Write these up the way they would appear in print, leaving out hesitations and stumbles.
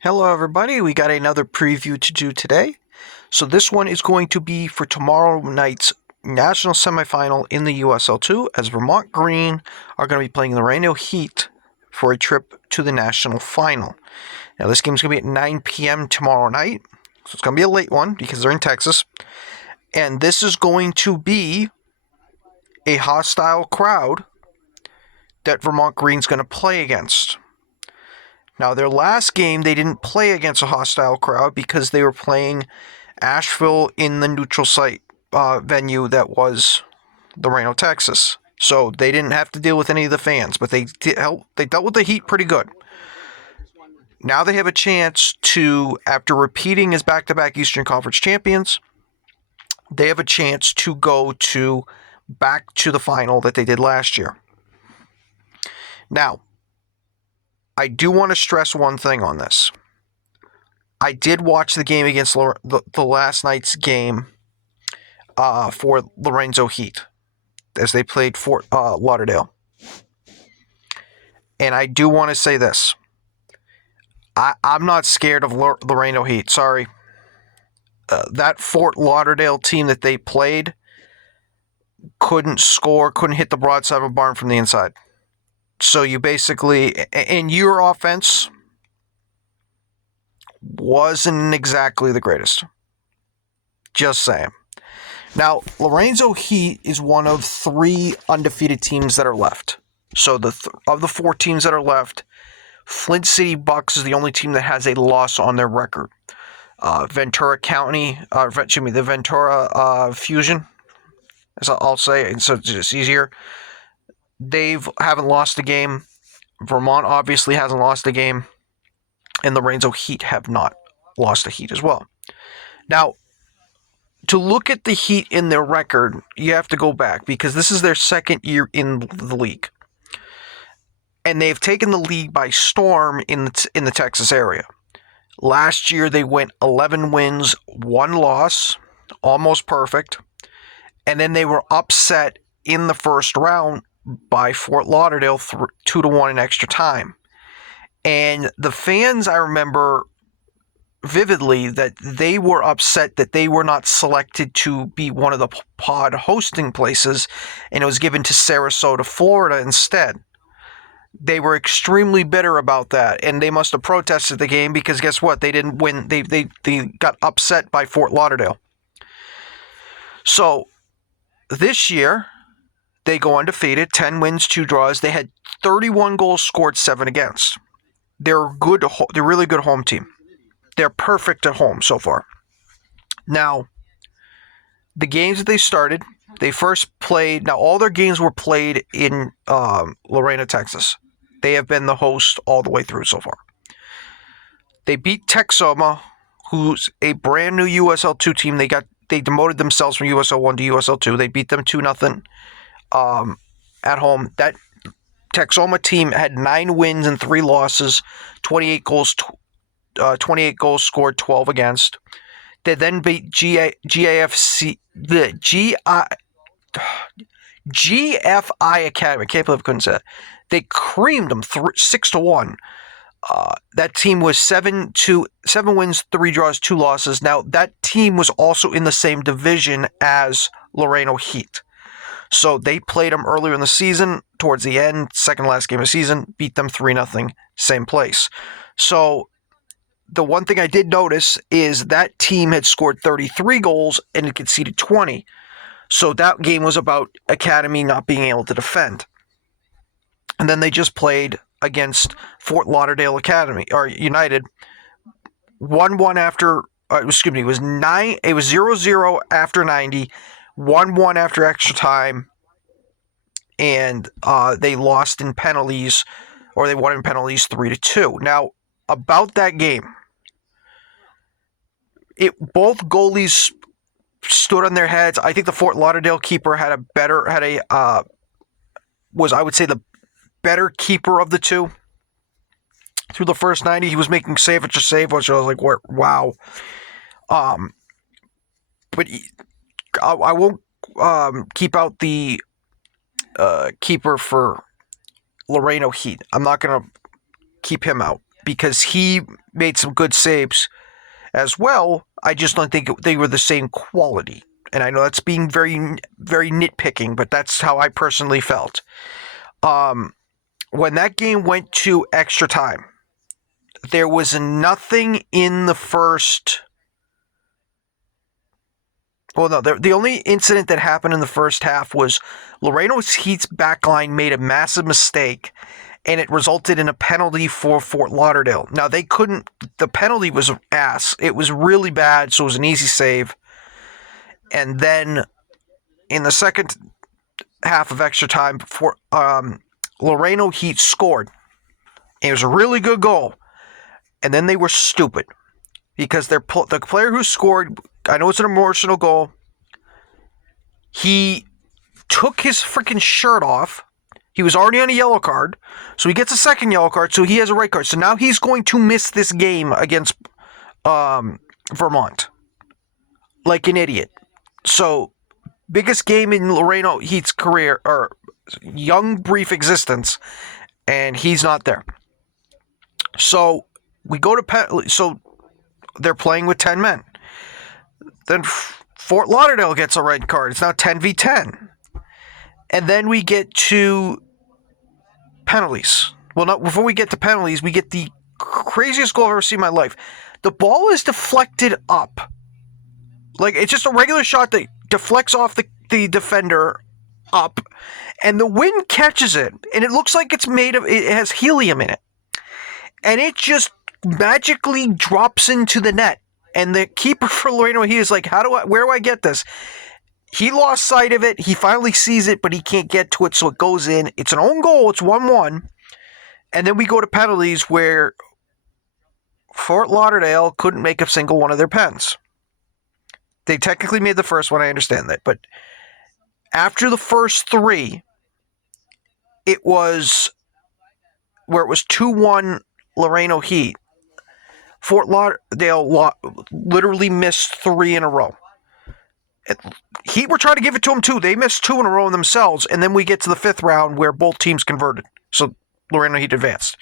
Hello, everybody. We got another preview to do today. So, this one is going to be for tomorrow night's national semifinal in the USL2, as Vermont Green are going to be playing the Laredo Heat for a trip to the national final. Now, this game's going to be at 9 p.m. tomorrow night, so it's going to be a late one because they're in Texas. And this is going to be a hostile crowd that Vermont Green's going to play against. Now, their last game, they didn't play against a hostile crowd because they were playing Asheville in the neutral site venue that was Laredo, Texas. So they didn't have to deal with any of the fans, but they dealt with the Heat pretty good. Now they have a chance to, after repeating as back-to-back Eastern Conference champions, they have a chance to go back to the final that they did last year. Now, I do want to stress one thing on this. I did watch the game against the last night's game for Laredo Heat as they played Fort Lauderdale. And I do want to say this. I'm not scared of Laredo Heat. Sorry. That Fort Lauderdale team that they played couldn't score, couldn't hit the broadside of a barn from the inside. So you basically, in your offense, wasn't exactly the greatest. Just saying. Now, Laredo Heat is one of 3 undefeated teams that are left. So of the 4 teams that are left, Flint City Bucks is the only team that has a loss on their record. Ventura County, the Ventura Fusion, as I'll say, so it's just easier. They haven't lost a game. Vermont obviously hasn't lost a game. And the Laredo Heat have not lost a Heat as well. Now, to look at the Heat in their record, you have to go back because this is their second year in the league. And they've taken the league by storm in the Texas area. Last year, they went 11 wins, 1 loss, almost perfect. And then they were upset in the first round by Fort Lauderdale 2-1 in extra time. And the fans, I remember vividly that they were upset that they were not selected to be one of the pod hosting places, and it was given to Sarasota, Florida instead. They were extremely bitter about that, and they must have protested the game because guess what? They didn't win. They got upset by Fort Lauderdale. So this year, they go undefeated, 10 wins, 2 draws. They had 31 goals scored, 7 against. They're good. They're a really good home team. They're perfect at home so far. Now, the games that they started, they first played. Now, all their games were played in Laredo, Texas. They have been the host all the way through so far. They beat Texoma, who's a brand new USL2 team. They demoted themselves from USL1 to USL2. They beat them 2-0 at home. That Texoma team had 9 wins and 3 losses, 28 goals scored, 12 against. They then beat GFI Academy. I can't believe I couldn't say that. They creamed them 6-1. That team was 7 wins, 3 draws, 2 losses. Now, that team was also in the same division as Laredo Heat. So they played them earlier in the season, towards the end, second last game of the season, beat them 3-0, same place. So the one thing I did notice is that team had scored 33 goals and it conceded 20. So that game was about Academy not being able to defend. And then they just played against Fort Lauderdale Academy or United. 1-1 after it was 0-0 after 90, 1-1 after extra time, and they lost in penalties, or they won in penalties 3-2. Now, about that game, both goalies stood on their heads. I think the Fort Lauderdale keeper was, I would say, the better keeper of the two. Through the first 90, he was making save after save, which I was like, wow. But I won't keep out the keeper for Laredo Heat. I'm not going to keep him out. because he made some good saves as well. I just don't think they were the same quality. And I know that's being very, very nitpicking, but that's how I personally felt. When that game went to extra time, there was nothing in the first. Well, no, the only incident that happened in the first half was Laredo Heat's backline made a massive mistake, and it resulted in a penalty for Fort Lauderdale. Now, they couldn't. The penalty was ass. It was really bad, so it was an easy save. And then in the second half of extra time, Laredo Heat scored. It was a really good goal. And then they were stupid because the player who scored, I know it's an emotional goal, he took his freaking shirt off. He was already on a yellow card, so he gets a second yellow card, so he has a red card. So now he's going to miss this game against Vermont like an idiot. So, biggest game in Laredo Heat's career, or young, brief existence, and he's not there. So, we go to so they're playing with 10 men. Then Fort Lauderdale gets a red card. It's now 10v10. And then we get to penalties. Well, before we get to penalties, we get the craziest goal I've ever seen in my life. The ball is deflected up. Like, it's just a regular shot that deflects off the defender up. And the wind catches it. And it looks like it has helium in it. And it just magically drops into the net. And the keeper for Laredo, he is like, where do I get this? He lost sight of it. He finally sees it, but he can't get to it, so it goes in. It's an own goal. It's 1-1. And then we go to penalties where Fort Lauderdale couldn't make a single one of their pens. They technically made the first one, I understand that. But after the first three, it was where it was 2-1 Laredo Heat. Fort Lauderdale literally missed 3 in a row. Heat were trying to give it to them too. They missed 2 in a row themselves, and then we get to the 5th round where both teams converted. So Laredo Heat advanced.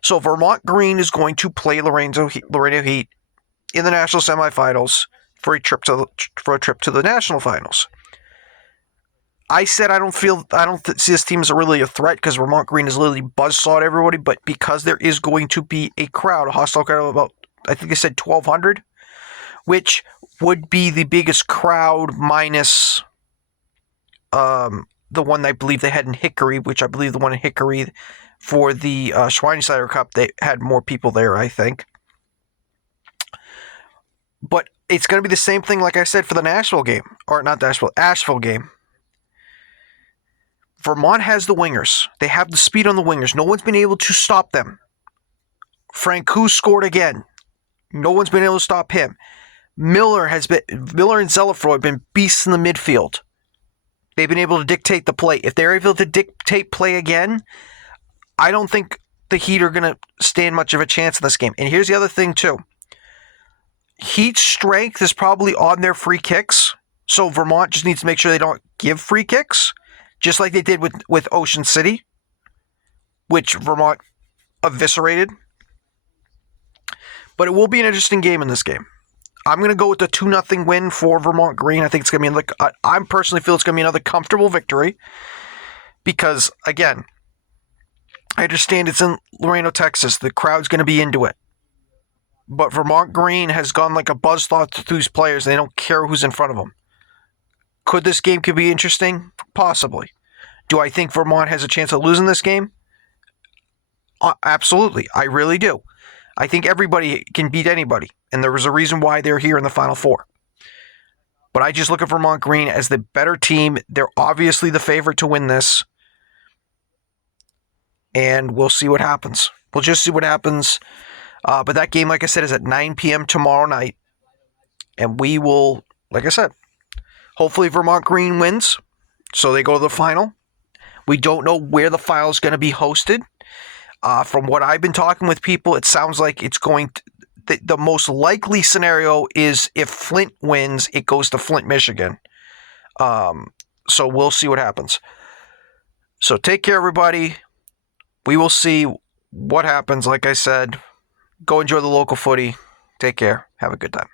So Vermont Green is going to play Laredo Heat in the national semifinals for a trip to the national finals. I said I don't see this team as really a threat because Vermont Green has literally buzzsawed everybody, but because there is going to be a hostile crowd of about, I think they said 1,200, which would be the biggest crowd minus the one I believe they had in Hickory, which I believe the one in Hickory for the Schweinsteiger Cup, they had more people there, I think. But it's going to be the same thing, like I said, for the Asheville game. Vermont has the wingers. They have the speed on the wingers. No one's been able to stop them. Francouz scored again. No one's been able to stop him. Miller and Zelafroy have been beasts in the midfield. They've been able to dictate the play. If they're able to dictate play again, I don't think the Heat are going to stand much of a chance in this game. And here's the other thing, too. Heat's strength is probably on their free kicks. So Vermont just needs to make sure they don't give free kicks, just like they did with Ocean City, which Vermont eviscerated. But it will be an interesting game in this game. I'm going to go with the 2-0 win for Vermont Green. I think it's going to be I personally feel it's going to be another comfortable victory because, again, I understand it's in Laredo, Texas. The crowd's going to be into it. But Vermont Green has gone like a buzzsaw through these players. They don't care who's in front of them. Could this game be interesting? Possibly. Do I think Vermont has a chance of losing this game? Absolutely. I really do. I think everybody can beat anybody, and there was a reason why they're here in the Final Four. But I just look at Vermont Green as the better team. They're obviously the favorite to win this, and we'll see what happens. We'll just see what happens. But that game, like I said, is at 9 p.m. tomorrow night, and we will, like I said, hopefully Vermont Green wins, so they go to the final. We don't know where the final is going to be hosted. From what I've been talking with people, it sounds like it's going to, the most likely scenario is if Flint wins, it goes to Flint, Michigan. So we'll see what happens. So take care, everybody. We will see what happens. Like I said, Go enjoy the local footy. Take care. Have a good time.